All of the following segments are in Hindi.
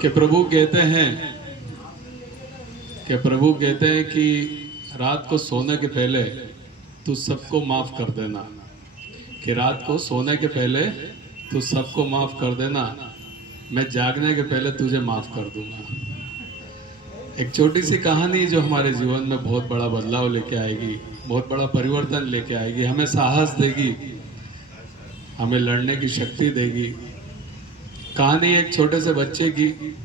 कि प्रभु कहते हैं कि रात को सोने के पहले तू सबको माफ कर देना, कि रात को सोने के पहले तू सबको माफ कर देना, मैं जागने के पहले तुझे माफ कर दूंगा। एक छोटी सी कहानी जो हमारे जीवन में बहुत बड़ा बदलाव लेके आएगी, बहुत बड़ा परिवर्तन लेके आएगी, हमें साहस देगी, हमें लड़ने की शक्ति देगी। कहानी एक छोटे से बच्चे की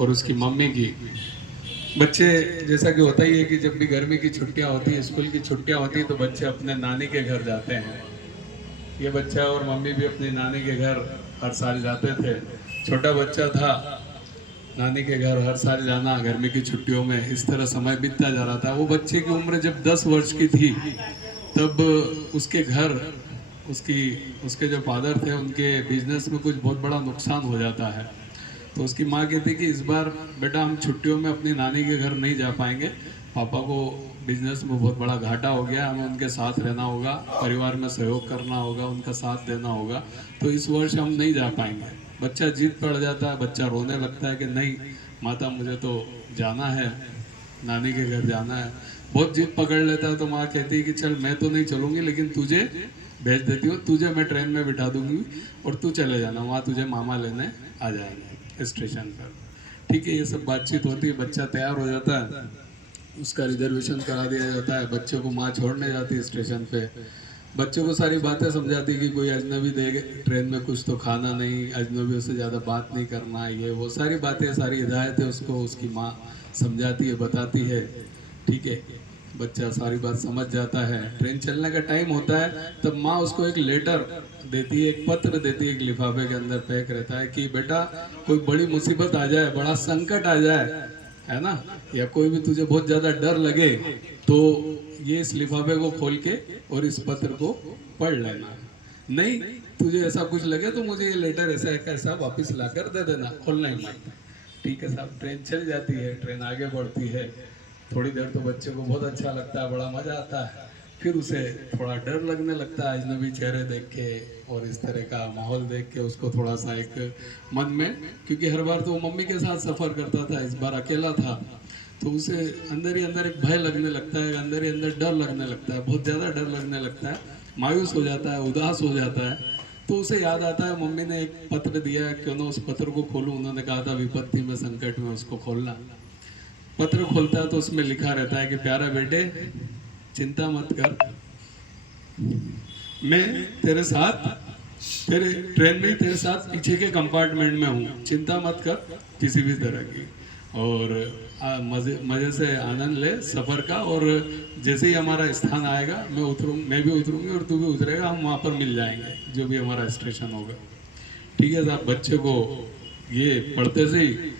और उसकी मम्मी की। बच्चे, जैसा कि होता ही है कि जब भी गर्मी की छुट्टियां होती हैं, स्कूल की छुट्टियां होती हैं, तो बच्चे अपने नानी के घर जाते हैं। ये बच्चा और मम्मी भी अपनी नानी के घर हर साल जाते थे। छोटा बच्चा था, नानी के घर हर साल जाना, गर्मी की छुट्टियों में इस तरह समय बीतता जा रहा था। वो बच्चे की उम्र जब 10 वर्ष की थी, तब उसके घर उसके जो फादर थे, उनके बिजनेस में कुछ बहुत बड़ा नुकसान हो जाता है। तो उसकी माँ कहती कि इस बार बेटा हम छुट्टियों में अपनी नानी के घर नहीं जा पाएंगे, पापा को बिजनेस में बहुत बड़ा घाटा हो गया, हमें उनके साथ रहना होगा, परिवार में सहयोग करना होगा, उनका साथ देना होगा, तो इस वर्ष हम नहीं जा पाएंगे। बच्चा जिद पड़ जाता है, बच्चा रोने लगता है कि नहीं माता मुझे तो जाना है, नानी के घर जाना है। बहुत जिद पकड़ लेता है, तो माँ कहती है कि चल मैं तो नहीं चलूँगी, लेकिन तुझे भेज देती हूँ, तुझे मैं ट्रेन में बिठा दूंगी और तू चले जाना, वहाँ तुझे मामा लेने आ जाएंगे स्टेशन पर। ठीक है, ये सब बातचीत होती है, बच्चा तैयार हो जाता है, उसका रिजर्वेशन करा दिया जाता है, बच्चे को माँ छोड़ने जाती है स्टेशन पे। बच्चों को सारी बातें समझाती कि कोई अजनबी देखे ट्रेन में, कुछ तो खाना नहीं, अजनबियों से ज़्यादा बात नहीं करना, ये वो सारी बातें, सारी हिदायतें उसको उसकी माँ समझाती है, बताती है। ठीक है, बच्चा सारी बात समझ जाता है। ट्रेन चलने का टाइम होता है, तब माँ उसको एक लेटर देती है, एक पत्र देती है, एक लिफाफे के अंदर पैक रहता है कि बेटा कोई बड़ी मुसीबत आ जाए, बड़ा संकट आ जाए, है ना, या कोई भी तुझे बहुत ज़्यादा डर लगे, तो ये इस लिफाफे को खोल के और इस पत्र को पढ़ लेना। नहीं तुझे ऐसा कुछ लगे तो मुझे ये लेटर ऐसा ऐसा वापस ला कर दे देना, खोलना ही मत। ठीक है साहब, ट्रेन चल जाती है, ट्रेन आगे बढ़ती है। थोड़ी देर तो बच्चे को बहुत अच्छा लगता है, बड़ा मजा आता है, फिर उसे थोड़ा डर लगने लगता है अजनबी चेहरे देख के और इस तरह का माहौल देख के। उसको थोड़ा सा एक मन में, क्योंकि हर बार तो वो मम्मी के साथ सफ़र करता था, इस बार अकेला था, तो उसे अंदर ही अंदर एक भय लगने लगता है, अंदर ही अंदर डर लगने लगता है, बहुत ज़्यादा डर लगने लगता है, मायूस हो जाता है, उदास हो जाता है। तो उसे याद आता है मम्मी ने एक पत्र दिया है, क्यों ना उस पत्र को खोलूं, उन्होंने कहा था विपत्ति में, संकट में उसको खोलना। पत्र खोलता है तो उसमें लिखा रहता है कि प्यारा बेटे चिंता मत कर, मैं तेरे साथ, तेरे ट्रेन में तेरे साथ पीछे के कंपार्टमेंट में हूँ, चिंता मत कर किसी भी तरह की, और मज़े से आनंद ले सफ़र का, और जैसे ही हमारा स्थान आएगा मैं भी उतरूँगी और तू भी उतरेगा, हम वहाँ पर मिल जाएंगे जो भी हमारा स्टेशन होगा। ठीक है साहब, बच्चे को ये पढ़ते से ही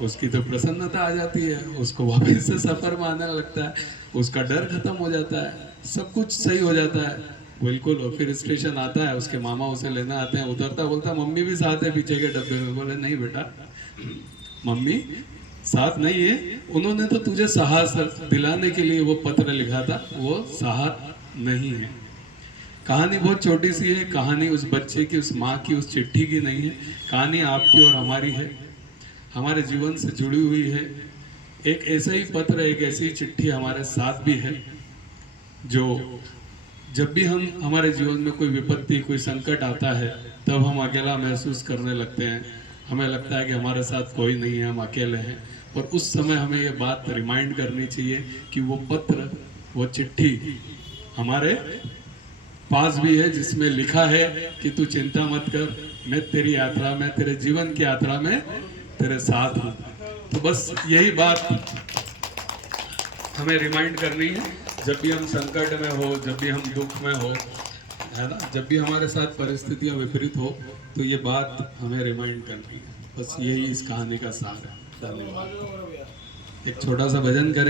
उसकी तो प्रसन्नता आ जाती है, उसको वापस से सफ़र में आने लगता है, उसका डर खत्म हो जाता है, सब कुछ सही हो जाता है बिल्कुल। और फिर स्टेशन आता है, उसके मामा उसे लेने आते हैं, उतरता बोलता मम्मी भी साथ है पीछे के डब्बे में। बोले नहीं बेटा, मम्मी साथ नहीं है, उन्होंने तो तुझे साहस दिलाने के लिए वो पत्र लिखा था, वो साहस नहीं है। कहानी बहुत छोटी सी है, कहानी उस बच्चे की, उस माँ की, उस चिट्ठी की नहीं है, कहानी आपकी और हमारी है, हमारे जीवन से जुड़ी हुई है। एक ऐसा ही पत्र, एक ऐसी चिट्ठी हमारे साथ भी है, जो जब भी हमारे जीवन में कोई विपत्ति, कोई संकट आता है, तब हम अकेला महसूस करने लगते हैं, हमें लगता है कि हमारे साथ कोई नहीं है, हम अकेले हैं। और उस समय हमें ये बात रिमाइंड करनी चाहिए कि वो पत्र, वो चिट्ठी हमारे पास भी है, जिसमें लिखा है कि तू चिंता मत कर, मैं तेरी यात्रा में, तेरे जीवन की यात्रा में तेरे साथ हूँ। तो बस यही बात हमें रिमाइंड करनी है, जब भी हम संकट में हो, जब भी हम दुख में हो, है ना, जब भी हमारे साथ परिस्थितियाँ विपरीत हो, तो ये बात हमें रिमाइंड करनी है। बस यही इस कहानी का सार है। धन्यवाद। एक छोटा सा भजन करेंगे।